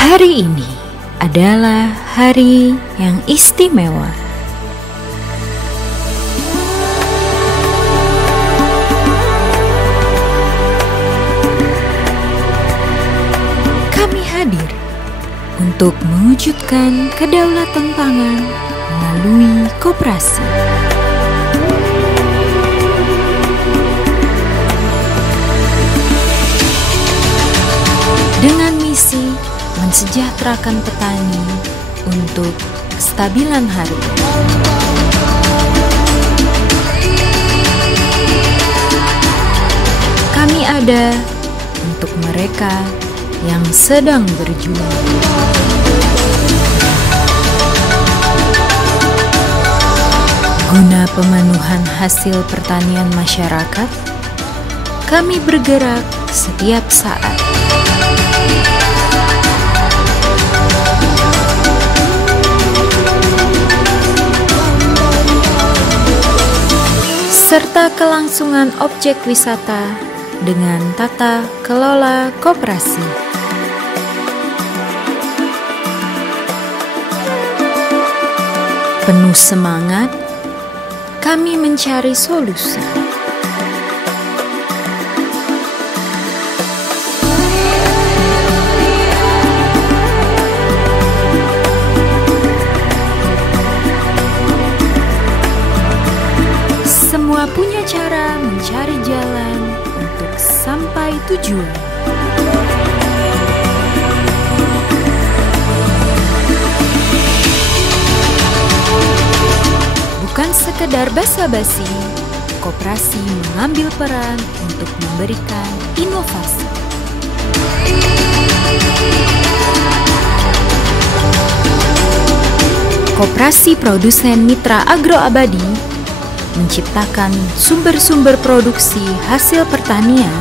Hari ini adalah hari yang istimewa. Kami hadir untuk mewujudkan kedaulatan pangan melalui koperasi. Dengan misi mensejahterakan petani untuk kestabilan harga. Kami ada untuk mereka yang sedang berjuang. Guna pemenuhan hasil pertanian masyarakat, kami bergerak setiap saat. Serta kelangsungan objek wisata dengan tata kelola koperasi. Penuh semangat, kami mencari solusi. Semua punya cara mencari jalan untuk sampai tujuan. Bukan sekedar basa-basi, koperasi mengambil peran untuk memberikan inovasi. Koperasi Produsen Mitra Agroabadi menciptakan sumber-sumber produksi hasil pertanian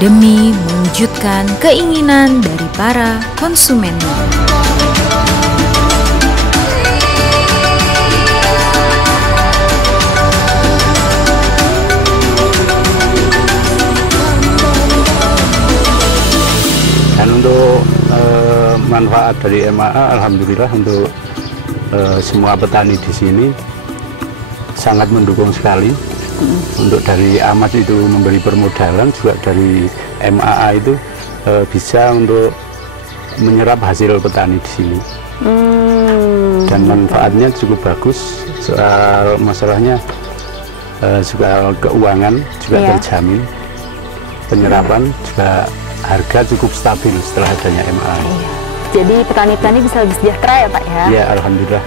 demi mewujudkan keinginan dari para konsumen. Dan untuk manfaat dari MAA, alhamdulillah untuk semua petani di sini sangat mendukung sekali. Untuk dari AMAS itu memberi permodalan, juga dari MAA itu bisa untuk menyerap hasil petani di sini. Dan manfaatnya cukup bagus. Soal masalahnya soal keuangan juga terjamin. Penyerapan juga harga cukup stabil setelah adanya MAA. Jadi petani-petani bisa lebih sejahtera ya Pak ya? Ya, alhamdulillah.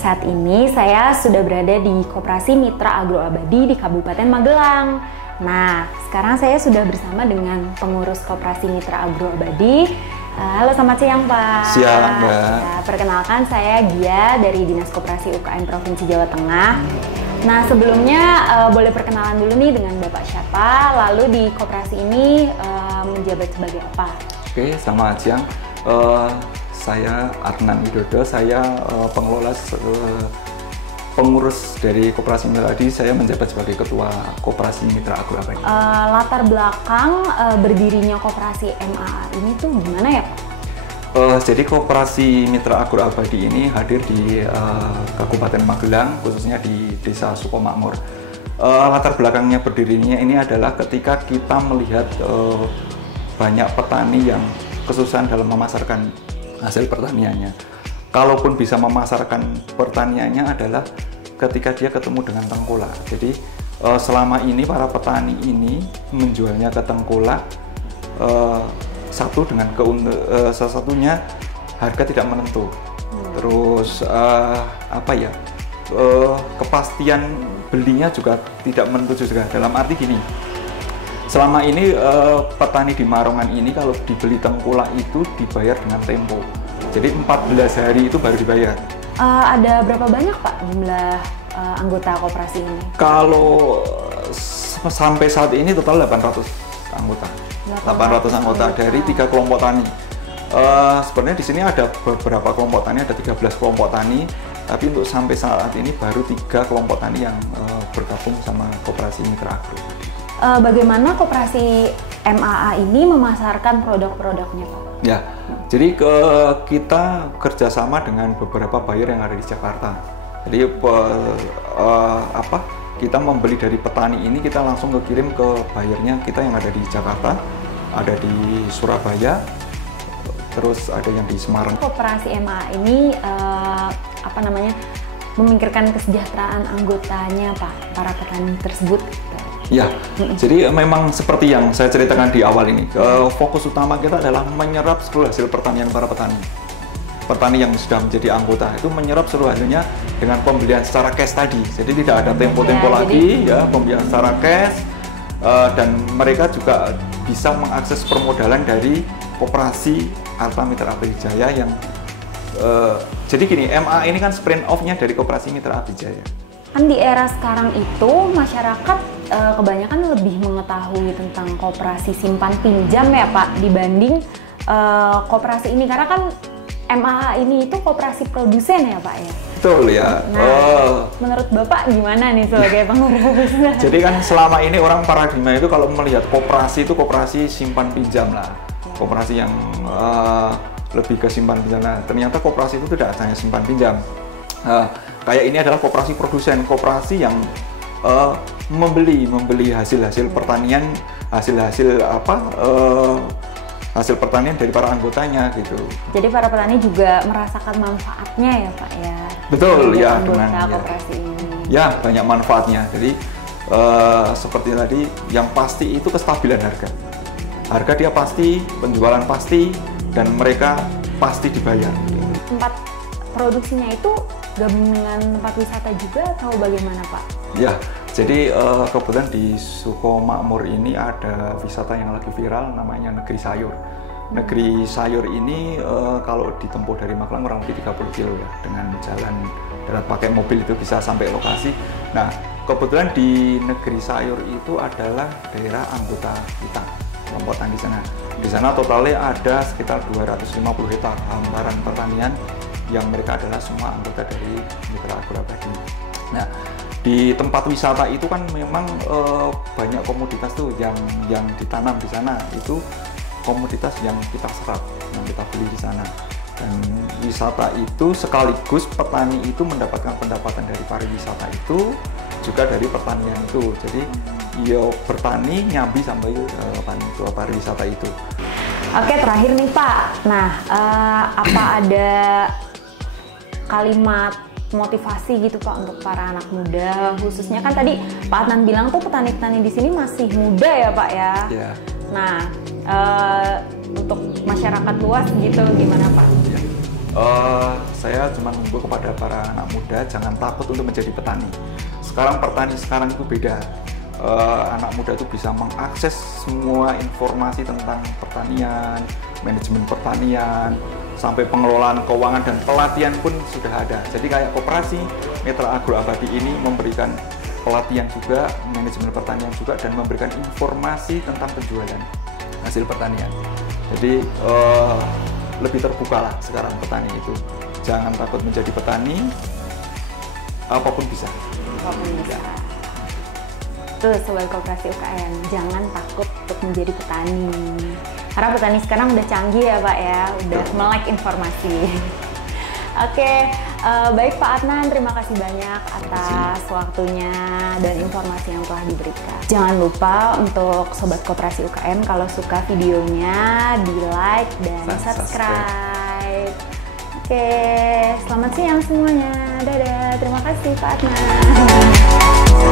Saat ini saya sudah berada di Koperasi Mitra Agroabadi di Kabupaten Magelang. Nah, sekarang saya sudah bersama dengan pengurus Koperasi Mitra Agroabadi. Halo, selamat siang Pak. Siang Mbak. Nah, perkenalkan saya Gia dari Dinas Koperasi UKM Provinsi Jawa Tengah. Nah, sebelumnya boleh perkenalan dulu nih dengan Bapak siapa, lalu di koperasi ini menjabat sebagai apa? Oke, selamat siang. Saya Adnan Widodo, saya pengelola pengurus dari Koperasi Mitra Agroabadi. Saya menjabat sebagai Ketua Koperasi Mitra Agroabadi. Latar belakang berdirinya Koperasi MAA ini tuh gimana ya Pak? Jadi Koperasi Mitra Agroabadi ini hadir di Kabupaten Magelang, khususnya di Desa Sukomakmur. Latar belakangnya berdirinya ini adalah ketika kita melihat banyak petani yang kesusahan dalam memasarkan hasil pertaniannya. Kalaupun bisa memasarkan pertaniannya adalah ketika dia ketemu dengan tengkulak. Jadi selama ini para petani ini menjualnya ke tengkulak, salah satunya harga tidak menentu. Terus kepastian belinya juga tidak menentu juga. Dalam arti gini, selama ini petani di Marongan ini kalau dibeli tengkulak itu dibayar dengan tempo. Jadi 14 hari itu baru dibayar. Ada berapa banyak Pak jumlah anggota koperasi ini? Kalau sampai saat ini total 800 anggota. 800 anggota dari 3 kelompok tani. Sebenarnya di sini ada beberapa kelompok tani, ada 13 kelompok tani. Tapi untuk sampai saat ini baru 3 kelompok tani yang bergabung sama Koperasi Mitra Agro. bagaimana koperasi MAA ini memasarkan produk-produknya, Pak? Ya, jadi kita kerjasama dengan beberapa buyer yang ada di Jakarta. Jadi kita membeli dari petani ini, kita langsung kirim ke buyernya kita yang ada di Jakarta, ada di Surabaya, terus ada yang di Semarang. Koperasi MAA ini memikirkan kesejahteraan anggotanya, Pak, para petani tersebut. Ya, jadi memang seperti yang saya ceritakan di awal ini, fokus utama kita adalah menyerap seluruh hasil pertanian para petani. Petani yang sudah menjadi anggota itu menyerap seluruh hasilnya dengan pembelian secara cash tadi. Jadi tidak ada tempo-tempo lagi, ya, pembelian secara cash, dan mereka juga bisa mengakses permodalan dari Koperasi Arta Mitra Abadi Jaya yang jadi gini, MA ini kan spin off-nya dari Koperasi Mitra Abadi Jaya. Kan di era sekarang itu masyarakat kebanyakan lebih mengetahui tentang koperasi simpan pinjam ya, Pak, dibanding koperasi ini, karena kan MAA ini itu koperasi produsen ya, Pak, ya? Betul ya. Nah, menurut Bapak gimana nih sebagai pengurus? Jadi kan selama ini orang paradigma itu kalau melihat koperasi itu koperasi simpan pinjam lah, koperasi yang lebih ke simpan pinjam. Nah, ternyata koperasi itu tidak hanya simpan pinjam. Kayak ini adalah koperasi produsen, koperasi yang membeli hasil-hasil pertanian, hasil pertanian dari para anggotanya gitu. Jadi para petani juga merasakan manfaatnya ya, Pak, ya. Betul ya, dengan koperasi ini. Ya, banyak manfaatnya. Jadi seperti tadi, yang pasti itu kestabilan harga. Harga dia pasti, penjualan pasti, dan mereka pasti dibayar. Tempat produksinya itu gabung dengan tempat wisata juga atau bagaimana, Pak? Ya, jadi kebetulan di Sukomakmur ini ada wisata yang lagi viral, namanya Negeri Sayur. Negeri Sayur ini kalau ditempuh dari Magelang kurang lebih 30 kilo ya, dengan jalan darat pakai mobil itu bisa sampai lokasi. Nah, kebetulan di Negeri Sayur itu adalah daerah anggota kita, kelompok tani di sana. Di sana totalnya ada sekitar 250 hektar hamparan pertanian yang mereka adalah semua anggota dari Mitra Agroabadi. Nah, di tempat wisata itu kan memang banyak komoditas tuh yang ditanam di sana, itu komoditas yang kita serap, yang kita beli di sana. Dan wisata itu sekaligus petani itu mendapatkan pendapatan dari pariwisata itu, juga dari pertanian itu. Jadi yo bertani nyambi sampai ke pariwisata itu. Oke, terakhir nih, Pak. Nah, apa ada kalimat motivasi gitu, Pak, untuk para anak muda, khususnya kan tadi Pak Adnan bilang tuh petani-petani di sini masih muda ya, Pak, ya? Yeah. Nah, untuk masyarakat luas gitu gimana, Pak? Saya cuma menghimbau kepada para anak muda jangan takut untuk menjadi petani. Sekarang petani sekarang itu beda. Anak muda itu bisa mengakses semua informasi tentang pertanian, manajemen pertanian, sampai pengelolaan keuangan dan pelatihan pun sudah ada. Jadi kayak Koperasi Mitra Agroabadi ini memberikan pelatihan juga, manajemen pertanian juga, dan memberikan informasi tentang penjualan hasil pertanian. Jadi lebih terbuka lah sekarang petani itu. Jangan takut menjadi petani, apapun bisa. Apapun bisa. Tuh, sobat Koperasi UKM, jangan takut untuk menjadi petani. Karena petani sekarang udah canggih ya, Pak, ya, udah melek informasi. Oke, baik Pak Adnan, terima kasih banyak atas waktunya dan informasi yang telah diberikan. Jangan lupa untuk sobat Koperasi UKM, kalau suka videonya di like dan subscribe. Oke, selamat siang semuanya. Dadah, terima kasih Pak Adnan.